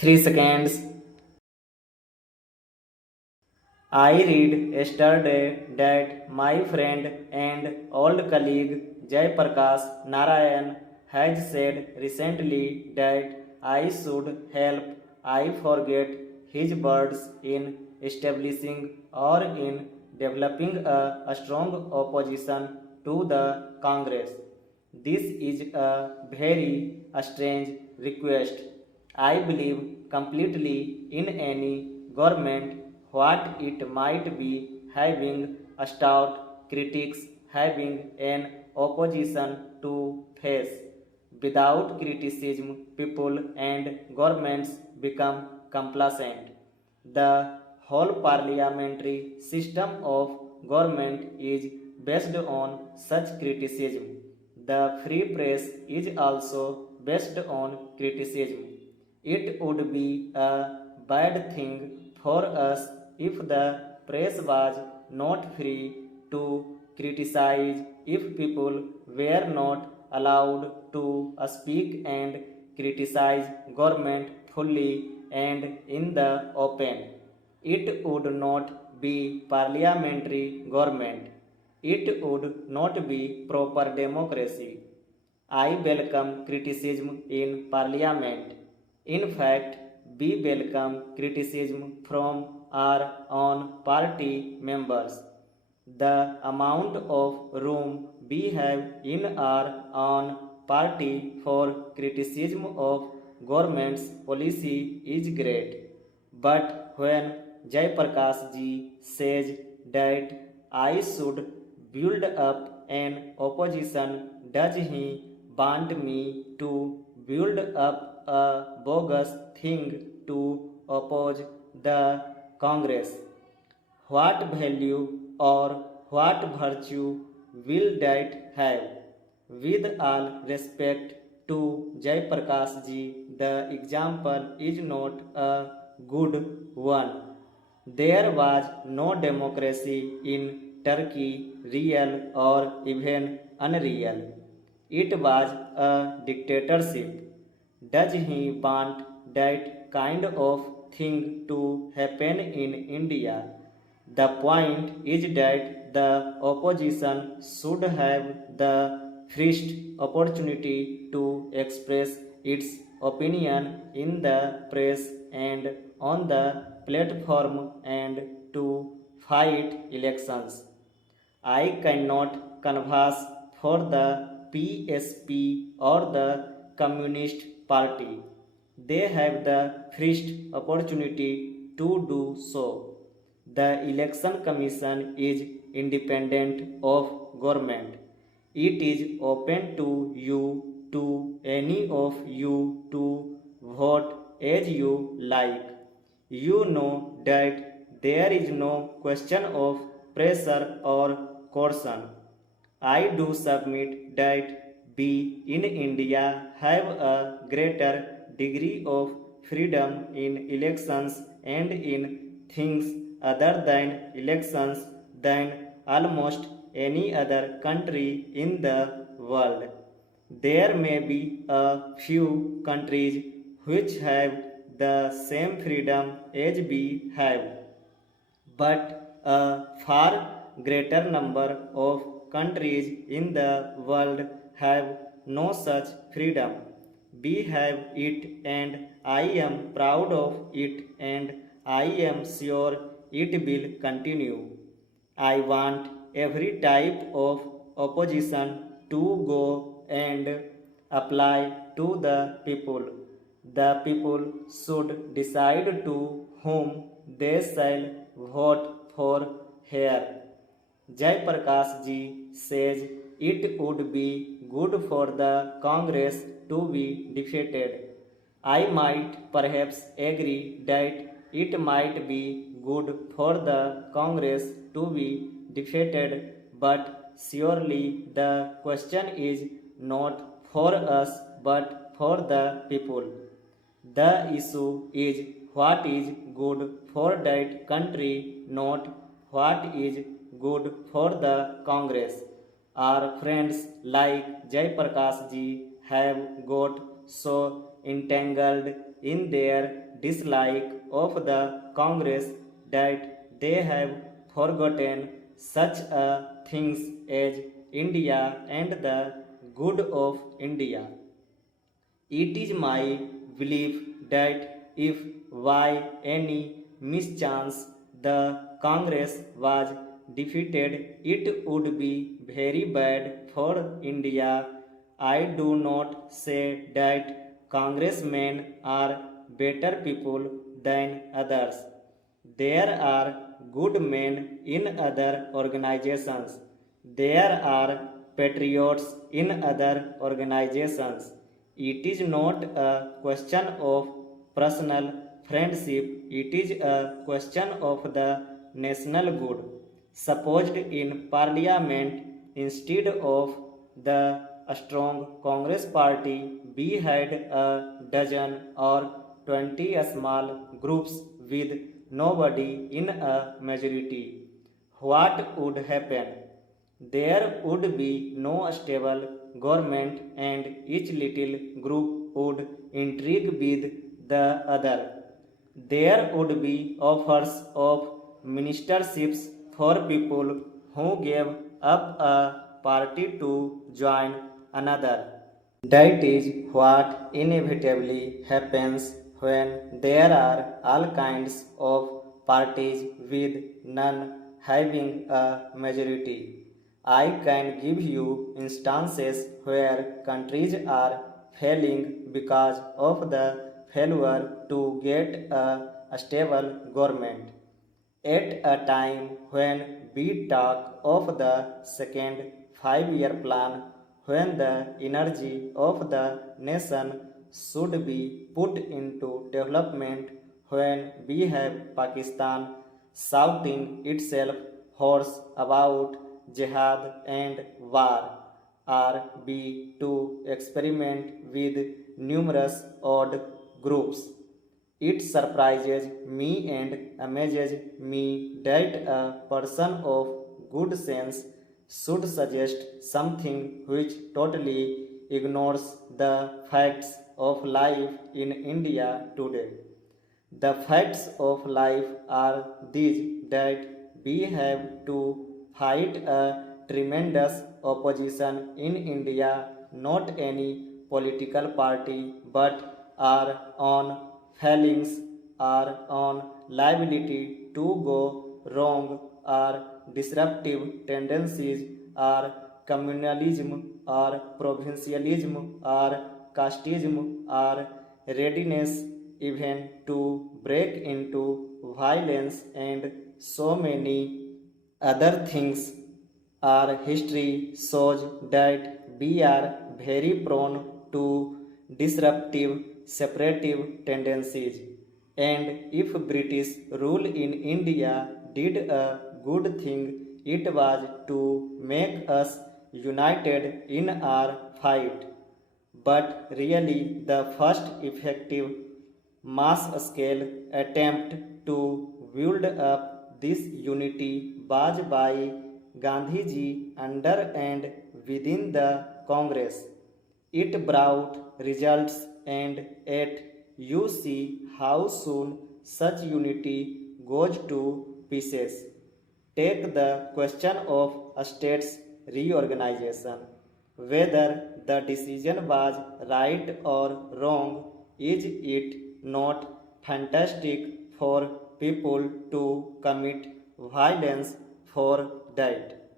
3 seconds. I read yesterday that my friend and old colleague Jay Prakash Narayan has said recently that I should help I forget his words in establishing or in developing a strong opposition to the Congress. This is a very strange request. I believe completely in any government what it might be having a stout critics, having an opposition to face. Without criticism, people and governments become complacent. The whole parliamentary system of government is based on such criticism. The free press is also based on criticism. It would be a bad thing for us if the press was not free to criticize, if people were not allowed to speak and criticize government fully and in the open. It would not be parliamentary government. It would not be proper democracy. I welcome criticism in parliament. In fact, we welcome criticism from our own party members. The amount of room we have in our own party for criticism of government's policy is great. But when Jai Prakash ji says that I should build up an opposition, does he want me to build up a bogus thing to oppose the Congress? What value or what virtue will that have? With all respect to Jai Prakash ji, the example is not a good one. There was no democracy in Turkey, real or even unreal. It was a dictatorship. Does he want that kind of thing to happen in India? The point is that the opposition should have the first opportunity to express its opinion in the press and on the platform and to fight elections. I cannot canvass for the PSP or the Communist Party. They have the first opportunity to do so. The Election Commission is independent of government. It is open to you, to any of you, to vote as you like. You know that there is no question of pressure or coercion. I do submit that we in India have a greater degree of freedom in elections and in things other than elections than almost any other country in the world. There may be a few countries which have the same freedom as we have, but a far greater number of countries in the world have no such freedom. We have it, and I am proud of it, and I am sure it will continue. I want every type of opposition to go and apply to the people. The people should decide to whom they shall vote for here. Jai Prakash ji says it would be good for the Congress to be defeated. I might perhaps agree that it might be good for the Congress to be defeated, but surely the question is not for us but for the people. The issue is what is good for that country, not what is good for the Congress. Our friends like Jai Prakash ji have got so entangled in their dislike of the Congress that they have forgotten such a things as India and the good of India. It is my belief that if by any mischance the Congress was defeated, it would be very bad for India. I do not say that congressmen are better people than others. There are good men in other organizations. There are patriots in other organizations. It is not a question of personal friendship, it is a question of the national good. Supposed in parliament, instead of the strong Congress party, we had a dozen or 20 small groups with nobody in a majority. What would happen? There would be no stable government and each little group would intrigue with the other. There would be offers of ministerships for people who gave up a party to join another. That is what inevitably happens when there are all kinds of parties with none having a majority. I can give you instances where countries are failing because of the failure to get a stable government. At a time when we talk of the second 5-year plan, when the energy of the nation should be put into development, when we have Pakistan shouting itself hoarse about jihad and war, are we to experiment with numerous odd groups? It surprises me and amazes me that a person of good sense should suggest something which totally ignores the facts of life in India today. The facts of life are these that we have to fight a tremendous opposition in India, not any political party, but our own failings, our own liability to go wrong, our disruptive tendencies, our communalism, our provincialism, our casteism, our readiness even to break into violence, and so many other things. Our history shows that we are very prone to disruptive, separative tendencies. And if British rule in India did a good thing, it was to make us united in our fight. But really, the first effective mass scale attempt to build up this unity was by Gandhiji under and within the Congress. It brought results, and yet you see how soon such unity goes to pieces. Take the question of a state's reorganization. Whether the decision was right or wrong, is it not fantastic for people to commit violence for that?